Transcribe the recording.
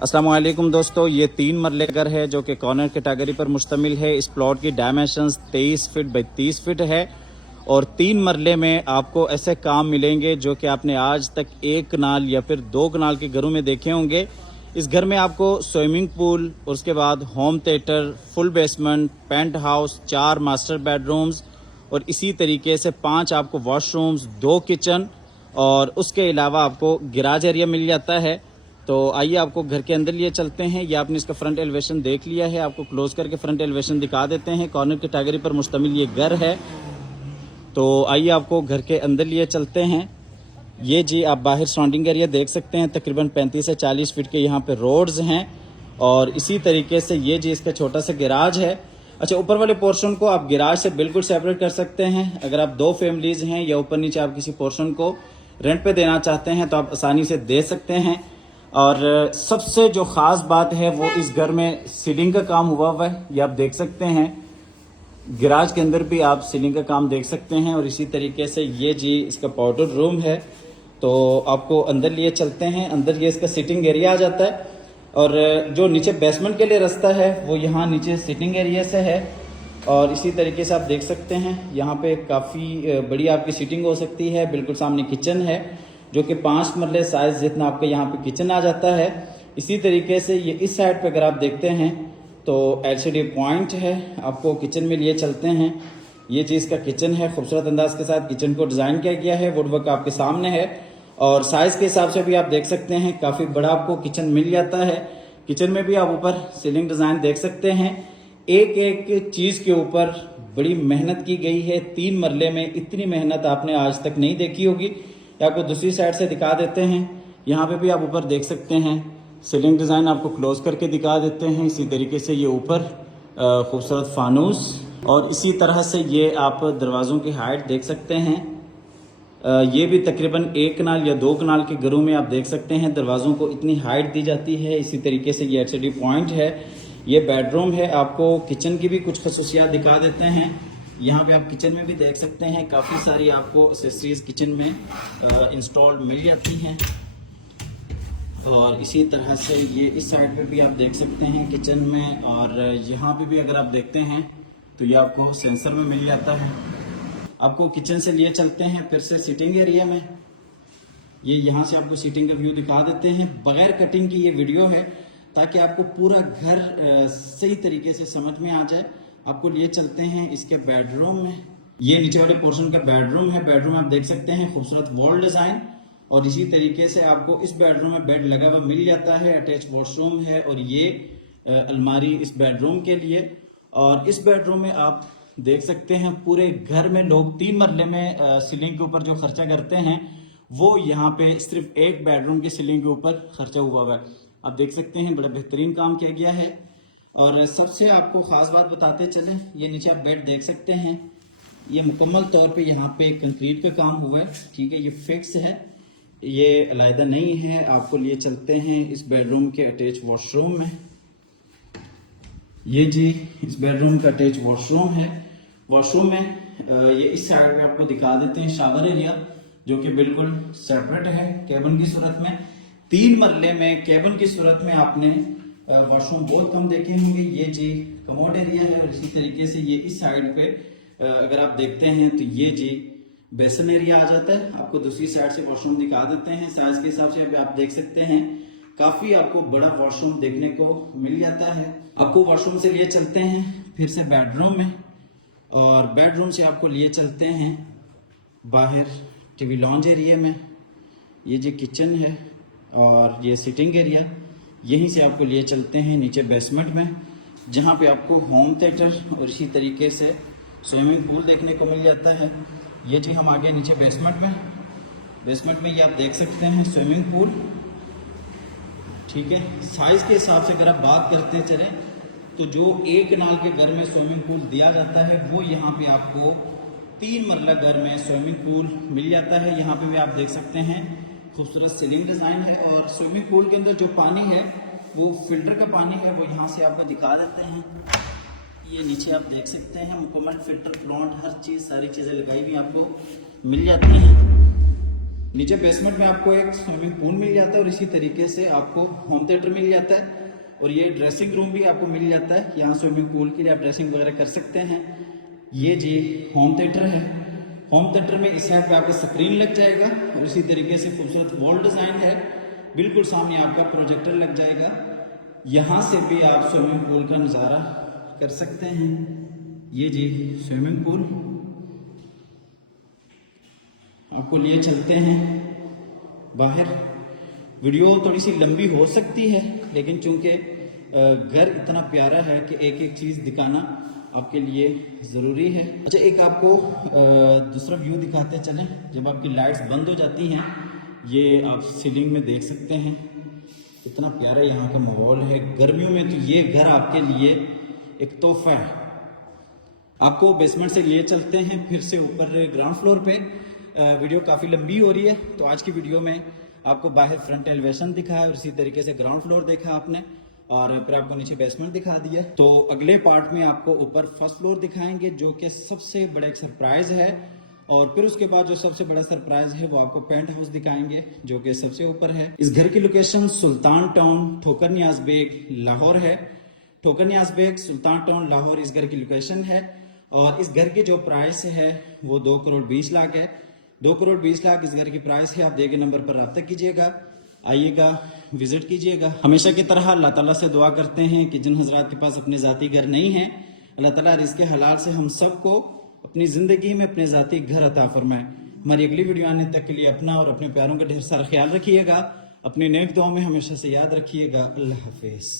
अस्सलाम वालेकुम दोस्तों, ये 3 मरले घर है जो कि कॉर्नर कैटेगरी पर मुश्तमिल है। इस प्लॉट की डायमेंशंस 23 फीट बाई 30 फीट है और 3 मरले में आपको ऐसे काम मिलेंगे जो कि आपने आज तक 1 कनाल या फिर 2 कनाल के घरों में देखे होंगे। इस घर में आपको स्विमिंग पूल और उसके बाद home theatre, full basement, penthouse, 4 master bedrooms और इसी तरीके से 5 आपको वॉशरूम्स, 2 किचन और उसके अलावा आपको गैराज एरिया मिल जाता है। तो आइए आपको घर के अंदर लिए चलते हैं। ये आपने इसका फ्रंट एलिवेशन देख लिया है, आपको क्लोज करके फ्रंट एलिवेशन दिखा देते हैं। कॉर्नर कैटेगरी पर मुश्तमिल ये घर है। तो आइए आपको घर के अंदर लिए चलते हैं। ये जी आप बाहर सराउंडिंग एरिया देख सकते हैं, तकरीबन 35 से 40 फीट के यहाँ पे रोड्स हैं और इसी तरीके से ये जी इसका छोटा सा गैराज है। अच्छा, ऊपर वाले पोर्शन को आप गैराज से बिल्कुल सेपरेट कर सकते हैं। अगर आप 2 फैमिलीज हैं या ऊपर नीचे आप किसी पोर्शन को रेंट पे देना चाहते हैं तो आप आसानी से दे सकते हैं। और सबसे जो खास बात है वो इस घर में सीलिंग का काम हुआ है, ये आप देख सकते हैं। गैराज के अंदर भी आप सीलिंग का काम देख सकते हैं और इसी तरीके से ये जी इसका पाउडर रूम है। तो आपको अंदर लिए चलते हैं। अंदर ये इसका सिटिंग एरिया आ जाता है और जो नीचे बेसमेंट के लिए रास्ता है वो यहाँ नीचे सिटिंग एरिया से है। और इसी तरीके से आप देख सकते हैं यहाँ पे काफ़ी बड़ी आपकी सीटिंग हो सकती है। बिल्कुल सामने किचन है जो कि 5 मरले साइज जितना आपका यहाँ पे किचन आ जाता है। इसी तरीके से ये इस साइड पे अगर आप देखते हैं तो एलसीडी पॉइंट है। आपको किचन में लिए चलते हैं। ये चीज़ का किचन है, खूबसूरत अंदाज के साथ किचन को डिज़ाइन किया गया है। वुडवर्क आपके सामने है और साइज़ के हिसाब से भी आप देख सकते हैं काफ़ी बड़ा आपको किचन मिल जाता है। किचन में भी आप ऊपर सीलिंग डिज़ाइन देख सकते हैं। एक एक चीज़ के ऊपर बड़ी मेहनत की गई है। 3 मरले में इतनी मेहनत आपने आज तक नहीं देखी होगी। आपको दूसरी साइड से दिखा देते हैं। यहाँ पे भी आप ऊपर देख सकते हैं, सीलिंग डिज़ाइन आपको क्लोज करके दिखा देते हैं। इसी तरीके से ये ऊपर खूबसूरत फानूस और इसी तरह से ये आप दरवाज़ों की हाइट देख सकते हैं। ये भी तकरीबन 1 कनाल या 2 कनाल के घरों में आप देख सकते हैं दरवाज़ों को इतनी हाइट दी जाती है। इसी तरीके से ये एलसीडी पॉइंट है। ये बेडरूम है। आपको किचन की भी कुछ खसूसियात दिखा देते हैं। यहाँ पे आप किचन में भी देख सकते हैं काफ़ी सारी आपको एक्सेसरीज किचन में इंस्टॉल मिल जाती हैं। और इसी तरह से ये इस साइड पे भी आप देख सकते हैं किचन में। और यहाँ पे भी अगर आप देखते हैं तो ये आपको सेंसर में मिल जाता है। आपको किचन से लिए चलते हैं फिर से सिटिंग एरिया में। ये यहाँ से आपको सिटिंग का व्यू दिखा देते हैं। बगैर कटिंग की ये वीडियो है ताकि आपको पूरा घर सही तरीके से समझ में आ जाए। आपको लिए चलते हैं इसके बेडरूम में। ये नीचे वाले पोर्शन का बेडरूम है। बेडरूम में आप देख सकते हैं खूबसूरत वॉल डिजाइन और इसी तरीके से आपको इस बेडरूम में बेड लगा हुआ मिल जाता है। अटैच वॉशरूम है और ये अलमारी इस बेडरूम के लिए। और इस बेडरूम में आप देख सकते हैं पूरे घर में लोग 3 मरले में सीलिंग के ऊपर जो खर्चा करते हैं वो यहाँ पे सिर्फ एक बेडरूम की सीलिंग के ऊपर खर्चा हुआ है। आप देख सकते हैं बड़ा बेहतरीन काम किया गया है। और सबसे आपको खास बात बताते चलें, ये नीचे आप बेड देख सकते हैं। ये मुकम्मल तौर पे यहाँ पे कंक्रीट पे काम हुआ है। ठीक है, ये फिक्स है, ये अलहदा नहीं है। आपको लिए चलते हैं इस बेडरूम के अटैच वॉशरूम में। ये जी इस बेडरूम का अटैच वॉशरूम है। वॉशरूम में ये इस साइड में आपको दिखा देते हैं शावर एरिया जो कि बिल्कुल सेपरेट है कैबिन की सूरत में। 3 मरले में कैबिन की सूरत में आपने वॉशरूम बहुत कम देखे होंगे। ये जी कमोड एरिया है और इसी तरीके से ये इस साइड पे अगर आप देखते हैं तो ये जी बेसन एरिया आ जाता है। आपको दूसरी साइड से वॉशरूम दिखा देते हैं। साइज के हिसाब से आप देख सकते हैं काफी आपको बड़ा वॉशरूम देखने को मिल जाता है। आपको वॉशरूम से लिए चलते हैं फिर से बेडरूम में और बेडरूम से आपको लिए चलते हैं बाहर टीवी लॉन्ज एरिया में। ये जी किचन है और ये सिटिंग एरिया। यहीं से आपको लिए चलते हैं नीचे बेसमेंट में जहाँ पे आपको होम थिएटर और इसी तरीके से स्विमिंग पूल देखने को मिल जाता है। ये जी हम आगे नीचे बेसमेंट में। बेसमेंट में ये आप देख सकते हैं स्विमिंग पूल। ठीक है, साइज के हिसाब से अगर आप बात करते चलें तो जो 1 कनाल के घर में स्विमिंग पूल दिया जाता है वो यहाँ पे आपको 3 मरला घर में स्विमिंग पूल मिल जाता है। यहाँ पे भी आप देख सकते हैं खूबसूरत सीलिंग डिजाइन है और स्विमिंग पूल के अंदर जो पानी है वो फिल्टर का पानी है, वो यहाँ से आपको दिखा देते हैं। ये नीचे आप देख सकते हैं मुकम्मल फिल्टर प्लांट, हर चीज़ सारी चीज़ें लगाई हुई आपको मिल जाती हैं। नीचे बेसमेंट में आपको एक स्विमिंग पूल मिल जाता है और इसी तरीके से आपको होम थिएटर मिल जाता है और ये ड्रेसिंग रूम भी आपको मिल जाता है। यहाँ स्विमिंग पूल के लिए आप ड्रेसिंग वगैरह कर सकते हैं। ये जी होम थिएटर है। होम थिएटर में इस साइड पे आपका स्क्रीन लग जाएगा और इसी तरीके से खूबसूरत वॉल डिजाइन है। बिल्कुल सामने आपका प्रोजेक्टर लग जाएगा। यहाँ से भी आप स्विमिंग पूल का नज़ारा कर सकते हैं। ये जी स्विमिंग पूल आपको लिए चलते हैं बाहर। वीडियो थोड़ी सी लंबी हो सकती है लेकिन चूंकि घर इतना प्यारा है कि एक एक चीज़ दिखाना आपके लिए ज़रूरी है। अच्छा, एक आपको दूसरा व्यू दिखाते चलें। जब आपकी लाइट्स बंद हो जाती हैं, ये आप सीलिंग में देख सकते हैं। इतना प्यारा यहाँ का माहौल है। गर्मियों में तो ये घर आपके लिए एक तोहफा है। आपको बेसमेंट से लिए चलते हैं फिर से ऊपर ग्राउंड फ्लोर पे। वीडियो काफ़ी लंबी हो रही है तो आज की वीडियो में आपको बाहर फ्रंट एलिवेशन दिखा है और इसी तरीके से ग्राउंड फ्लोर देखा आपने और फिर आपको नीचे बेसमेंट दिखा दिया। तो अगले पार्ट में आपको ऊपर फर्स्ट फ्लोर दिखाएंगे जो कि सबसे बड़ा एक सरप्राइज है और फिर उसके बाद जो सबसे बड़ा सरप्राइज है वो आपको पेंट हाउस दिखाएंगे जो कि सबसे ऊपर है। इस घर की लोकेशन सुल्तान टाउन ठोकर नियाज बेग लाहौर है। ठोकर नियाज बेग सुल्तान टाउन लाहौर इस घर की लोकेशन है और इस घर की जो प्राइस है वो 2 करोड़ 20 लाख है। 2 करोड़ 20 लाख इस घर की प्राइस है। आप दिए गए नंबर पर रब्ता कीजिएगा, आइएगा, विजिट कीजिएगा। हमेशा की तरह अल्लाह ताला से दुआ करते हैं कि जिन हजरात के पास अपने ज़ाती घर नहीं है, अल्लाह ताला रिज़्क़े हलाल से हम सबको अपनी ज़िंदगी में अपने ज़ाती घर अता फरमाए। हमारी अगली वीडियो आने तक के लिए अपना और अपने प्यारों का ढेर सारा ख्याल रखिएगा। अपनी नेक दुआ में हमेशा से याद रखिएगा। अल्लाह हाफिज़।